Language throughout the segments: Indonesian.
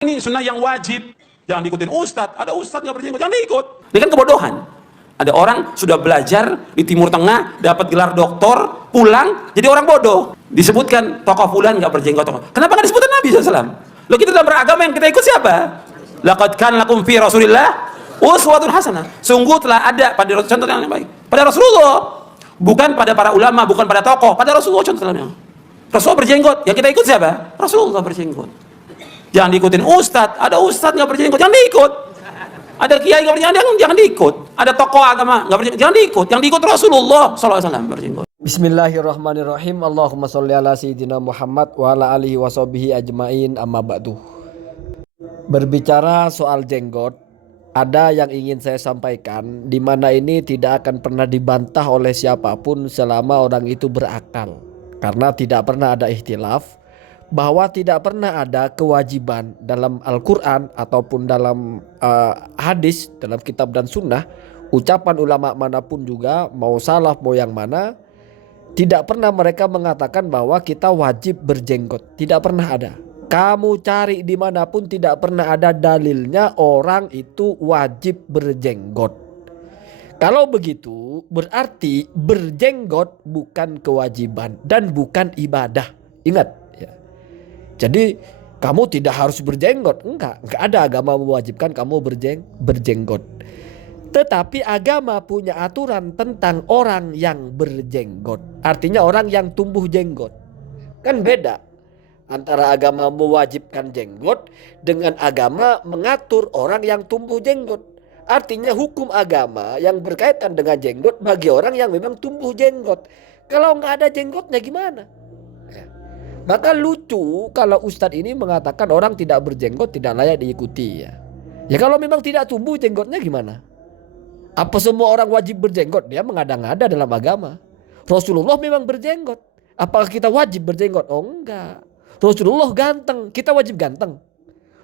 Ini sunnah yang wajib, jangan diikutin ustadz. Ada ustadz nggak berjenggot, jangan diikut. Ini kan kebodohan. Ada orang sudah belajar di Timur Tengah, dapat gelar doktor, pulang jadi orang bodoh. Disebutkan tokoh fulan nggak berjenggot. Kenapa nggak disebutkan Nabi SAW? Lo kita dalam beragama yang kita ikut siapa? Laqad kana lakum fi Rasulillah uswatun hasanah. Sungguh telah ada pada contoh yang baik pada Rasulullah, bukan pada para ulama, bukan pada tokoh, pada Rasulullah contohnya. Rasulullah berjenggot, yang kita ikut siapa? Rasulullah berjenggot. Jangan diikutin ustadz. Ada ustadz nggak berjenggot, jangan diikut. Ada kiai nggak berjenggot, jangan diikut. Ada tokoh agama nggak berjenggot, jangan diikut. Yang diikut Rasulullah SAW berjenggot. Bismillahirrahmanirrahim. Allahumma sholli ala sayyidina Muhammad wa ala alihi wa sahbihi ajmain, amma ba'du. Berbicara soal jenggot, ada yang ingin saya sampaikan, di mana ini tidak akan pernah dibantah oleh siapapun selama orang itu berakal. Karena tidak pernah ada ikhtilaf bahwa tidak pernah ada kewajiban dalam Al-Quran ataupun dalam hadis, dalam kitab dan sunnah, ucapan ulama manapun juga, mau salaf mau yang mana, tidak pernah mereka mengatakan bahwa kita wajib berjenggot. Tidak pernah ada. Kamu cari dimanapun tidak pernah ada dalilnya orang itu wajib berjenggot. Kalau begitu berarti berjenggot bukan kewajiban dan bukan ibadah. Ingat. Jadi kamu tidak harus berjenggot, enggak ada agama mewajibkan kamu berjenggot. Tetapi agama punya aturan tentang orang yang berjenggot. Artinya orang yang tumbuh jenggot. Kan beda antara agama mewajibkan jenggot dengan agama mengatur orang yang tumbuh jenggot. Artinya hukum agama yang berkaitan dengan jenggot bagi orang yang memang tumbuh jenggot. Kalau nggak ada jenggotnya gimana? Maka lucu kalau ustadz ini mengatakan orang tidak berjenggot tidak layak diikuti ya. Ya kalau memang tidak tumbuh jenggotnya gimana? Apa semua orang wajib berjenggot? Dia mengada-ngada dalam agama. Rasulullah memang berjenggot. Apakah kita wajib berjenggot? Oh enggak. Rasulullah ganteng, kita wajib ganteng.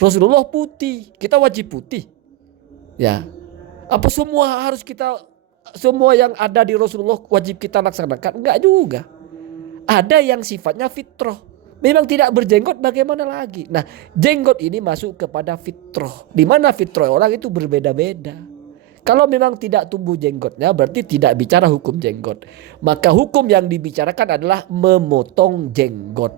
Rasulullah putih, kita wajib putih. Ya. Apa semua harus semua yang ada di Rasulullah wajib kita laksanakan? Enggak juga. Ada yang sifatnya fitrah. Memang tidak berjenggot bagaimana lagi? Nah, jenggot ini masuk kepada fitrah. Di mana fitrah orang itu berbeda-beda. Kalau memang tidak tumbuh jenggotnya berarti tidak bicara hukum jenggot. Maka hukum yang dibicarakan adalah memotong jenggot.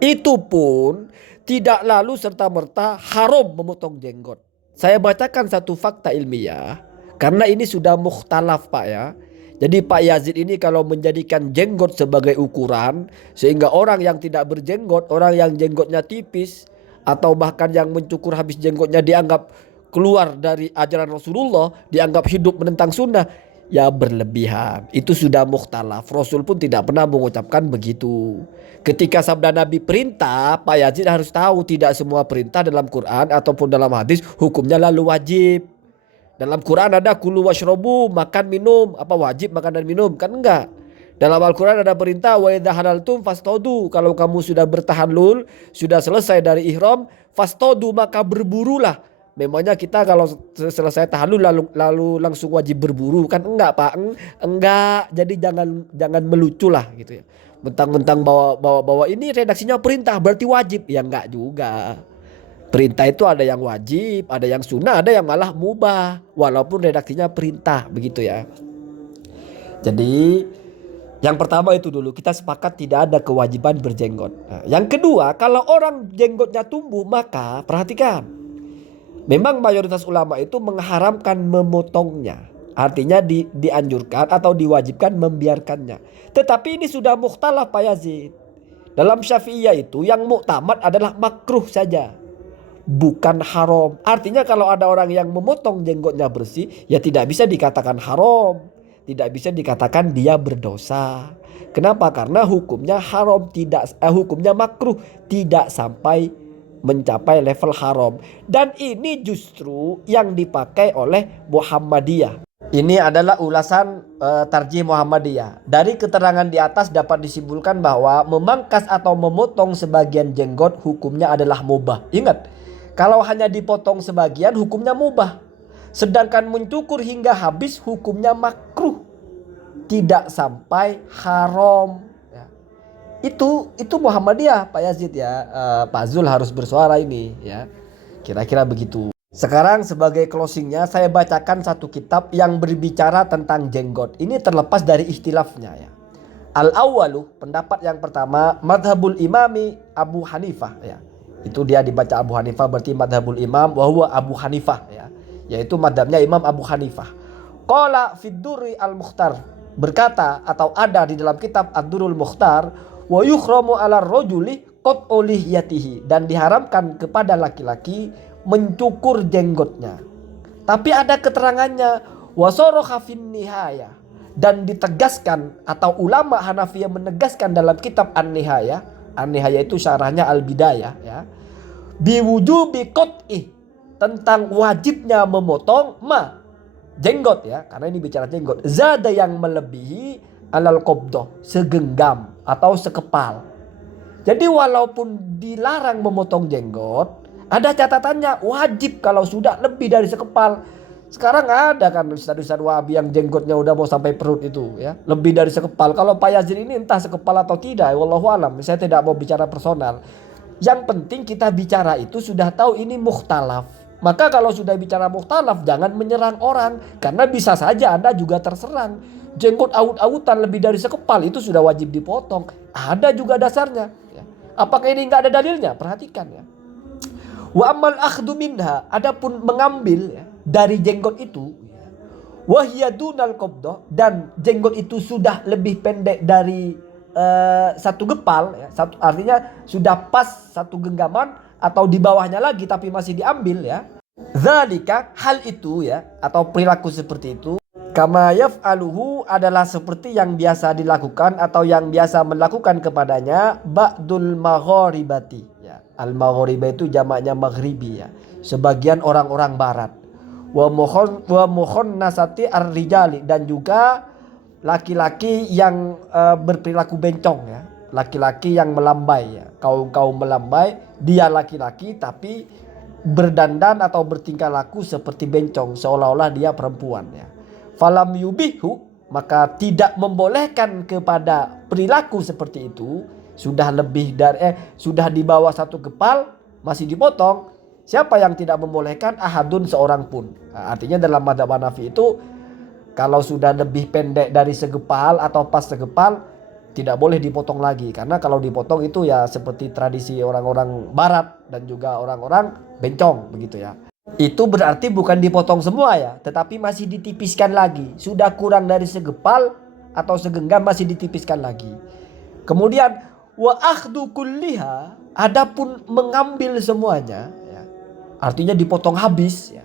Itu pun tidak lalu serta-merta haram memotong jenggot. Saya bacakan satu fakta ilmiah. Karena ini sudah mukhtalaf Pak ya. Jadi Pak Yazid ini kalau menjadikan jenggot sebagai ukuran, sehingga orang yang tidak berjenggot, orang yang jenggotnya tipis, atau bahkan yang mencukur habis jenggotnya dianggap keluar dari ajaran Rasulullah, dianggap hidup menentang sunnah, ya berlebihan. Itu sudah mukhtalaf. Rasul pun tidak pernah mengucapkan begitu. Ketika sabda Nabi perintah, Pak Yazid harus tahu tidak semua perintah dalam Quran ataupun dalam hadis hukumnya lalu wajib. Dalam Quran ada kulu washrobu, makan minum, apa wajib makan dan minum? Kan enggak. Dalam Al-Quran ada perintah wa idza halaltum fastodu, kalau kamu sudah bertahallul, sudah selesai dari ihram, fastodu maka berburulah. Memangnya kita kalau selesai tahallul lalu langsung wajib berburu? Kan enggak Pak, enggak. Jadi jangan melucu lah gitu ya. Mentang-mentang bawa ini redaksinya perintah berarti wajib, ya enggak juga. Perintah itu ada yang wajib, ada yang sunnah, ada yang malah mubah. Walaupun redaksinya perintah, begitu ya. Jadi yang pertama itu dulu, kita sepakat tidak ada kewajiban berjenggot. Nah, yang kedua, kalau orang jenggotnya tumbuh maka perhatikan. Memang mayoritas ulama itu mengharamkan memotongnya. Artinya dianjurkan atau diwajibkan membiarkannya. Tetapi ini sudah mukhtalaf Pak Yazid. Dalam Syafi'iyah itu yang muktamad adalah makruh saja, bukan haram. Artinya kalau ada orang yang memotong jenggotnya bersih, ya tidak bisa dikatakan haram, tidak bisa dikatakan dia berdosa. Kenapa? Karena hukumnya haram, hukumnya makruh, tidak sampai mencapai level haram. Dan ini justru yang dipakai oleh Muhammadiyah. Ini adalah ulasan tarjih Muhammadiyah. Dari keterangan di atas dapat disimpulkan bahwa memangkas atau memotong sebagian jenggot hukumnya adalah mubah. Ingat, kalau hanya dipotong sebagian hukumnya mubah. Sedangkan mencukur hingga habis hukumnya makruh. Tidak sampai haram. Itu Muhammadiyah Pak Yazid ya. Pak Zul harus bersuara ini ya. Kira-kira begitu. Sekarang sebagai closingnya saya bacakan satu kitab yang berbicara tentang jenggot. Ini terlepas dari ikhtilafnya ya. Al-awwalu, pendapat yang pertama, madhabul imami Abu Hanifah ya. Itu dia dibaca Abu Hanifah berarti madhabul imam wa huwa Abu Hanifah ya. Yaitu madhabnya Imam Abu Hanifah. Qala fid Durri al-Mukhtar, berkata atau ada di dalam kitab Ad-Durrul Mukhtar, wa yukhramu 'ala rajuli qat'u lihyatihi, dan diharamkan kepada laki-laki mencukur jenggotnya. Tapi ada keterangannya wasaraha fin nihayah, dan ditegaskan atau ulama Hanafiyah menegaskan dalam kitab An-Nihayah. An-Nihayah itu syarahnya Al-Bidayah ya. Biwujubi qat'i, tentang wajibnya memotong jenggot ya, karena ini bicara jenggot. Zada, yang melebihi alal qabdah, segenggam atau sekepal. Jadi walaupun dilarang memotong jenggot, ada catatannya wajib kalau sudah lebih dari sekepal. Sekarang ada kan ustaz-ustaz Wahabi yang jenggotnya udah mau sampai perut itu ya, lebih dari sekepal. Kalau Pak Yazid ini entah sekepal atau tidak, wallahu alam. Saya tidak mau bicara personal. Yang penting kita bicara itu sudah tahu ini mukhtalaf. Maka kalau sudah bicara mukhtalaf, jangan menyerang orang, karena bisa saja Anda juga terserang. Jenggot aut-autan lebih dari sekepal itu sudah wajib dipotong. Ada juga dasarnya ya. Apakah ini nggak ada dalilnya? Perhatikan ya. Wa amal akhdu minha, adapun mengambil ya, dari jenggot itu, wahya dunal qabdah, dan jenggot itu sudah lebih pendek dari satu gepal ya, artinya sudah pas satu genggaman atau di bawahnya lagi tapi masih diambil ya. Zalika, hal itu ya, atau perilaku seperti itu, kama yaf'aluhu, adalah seperti yang biasa dilakukan atau yang biasa melakukan kepadanya ba'dul magharibati ya. Al-maghribah itu jamaknya maghribi ya, sebagian orang-orang barat. Wa mukhannasati ar-rijali, dan juga laki-laki yang berperilaku bencong ya, laki-laki yang melambai ya, kaum melambai, dia laki-laki tapi berdandan atau bertingkah laku seperti bencong, seolah-olah dia perempuan ya. Falam yubihu, maka tidak membolehkan kepada perilaku seperti itu. Sudah lebih dari sudah di bawah satu kepal masih dipotong. Siapa yang tidak membolehkan? Ahadun, seorang pun. Nah, artinya dalam madzhab Hanafi itu kalau sudah lebih pendek dari segepal atau pas segepal tidak boleh dipotong lagi, karena kalau dipotong itu ya seperti tradisi orang-orang barat dan juga orang-orang bencong begitu ya. Itu berarti bukan dipotong semua ya, tetapi masih ditipiskan lagi. Sudah kurang dari segepal atau segenggam masih ditipiskan lagi. Kemudian wa akhdu kulliha, adapun mengambil semuanya ya, artinya dipotong habis ya.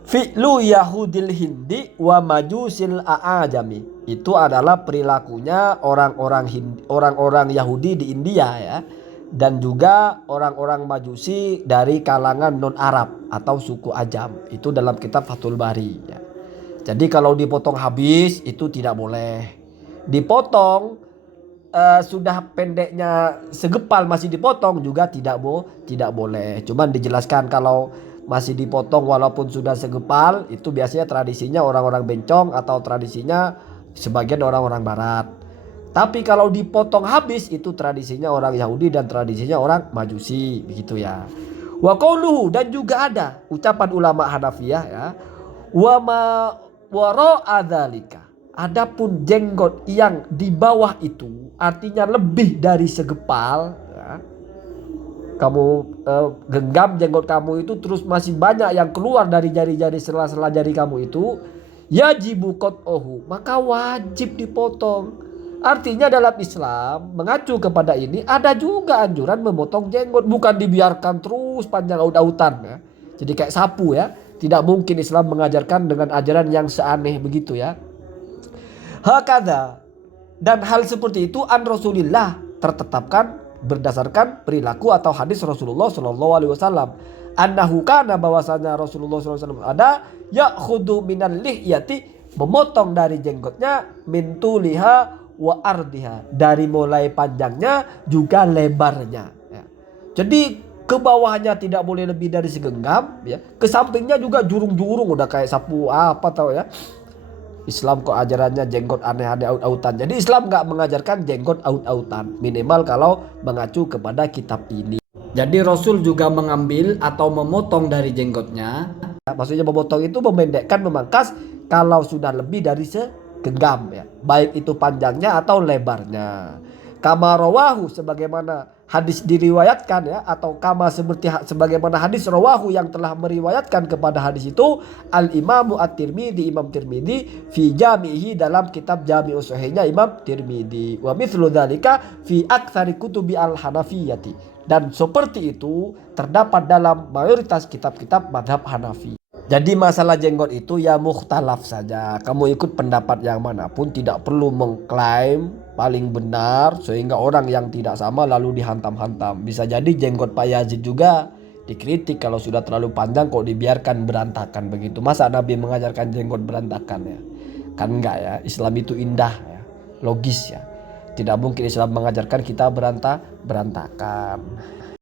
Fi'lu Yahudil Hindi wa majusil a'ajami, itu adalah perilakunya orang-orang Yahudi di India ya, dan juga orang-orang Majusi dari kalangan non-Arab atau suku Ajam. Itu dalam kitab Fathul Bari ya. Jadi kalau dipotong habis itu tidak boleh. Dipotong sudah pendeknya segepal masih dipotong juga tidak boleh. Cuman dijelaskan kalau masih dipotong walaupun sudah segepal, itu biasanya tradisinya orang-orang bencong atau tradisinya sebagian orang-orang barat. Tapi kalau dipotong habis itu tradisinya orang Yahudi dan tradisinya orang Majusi begitu ya. Wa qauluhu, dan juga ada ucapan ulama Hanafiyah ya. Wa ma wara'a dzalika, adapun jenggot yang di bawah itu artinya lebih dari segepal ya. Kamu genggam jenggot kamu itu terus masih banyak yang keluar dari jari-jari, sela-sela jari kamu itu, yajibu qat'uhu, maka wajib dipotong. Artinya dalam Islam mengacu kepada ini ada juga anjuran memotong jenggot, bukan dibiarkan terus panjang aut-autan ya. Jadi kayak sapu ya. Tidak mungkin Islam mengajarkan dengan ajaran yang seaneh begitu ya. Hakadha, dan hal seperti itu an Rasulillah, tertetapkan berdasarkan perilaku atau hadis Rasulullah Shallallahu Alaihi Wasallam. Annahu kana, bahwasanya Rasulullah Shallallahu Alaihi Wasallam ada ya'khudhu minal lihyati, memotong dari jenggotnya, min tuliha wa ardiha, dari mulai panjangnya juga lebarnya ya. Jadi ke bawahnya tidak boleh lebih dari segenggam ya. Ke sampingnya juga jurung-jurung udah kayak sapu apa tahu ya. Islam kok ajarannya jenggot aneh-aneh aut-autan. Jadi Islam nggak mengajarkan jenggot aut-autan, minimal kalau mengacu kepada kitab ini. Jadi Rasul juga mengambil atau memotong dari jenggotnya. Maksudnya memotong itu memendekkan, memangkas kalau sudah lebih dari segenggam ya, baik itu panjangnya atau lebarnya. Kama rawahu, sebagaimana hadis diriwayatkan ya, atau kama seperti sebagaimana hadis rawahu yang telah meriwayatkan kepada hadis itu al imamu at-Tirmidzi, Imam Tirmidzi fi jamihi, dalam kitab Jami'us Sahihnya Imam Tirmidzi, wa mithlu dzalika fi aktsari kutubi al-Hanafiyyati, dan seperti itu terdapat dalam mayoritas kitab-kitab madhab Hanafi. Jadi masalah jenggot itu ya mukhtalaf saja. Kamu ikut pendapat yang manapun, tidak perlu mengklaim paling benar sehingga orang yang tidak sama lalu dihantam-hantam. Bisa jadi jenggot Pak Yazid juga dikritik kalau sudah terlalu panjang, kok dibiarkan berantakan begitu. Masa Nabi mengajarkan jenggot berantakan ya? Kan enggak ya. Islam itu indah ya, logis ya. Tidak mungkin Islam mengajarkan kita berantakan.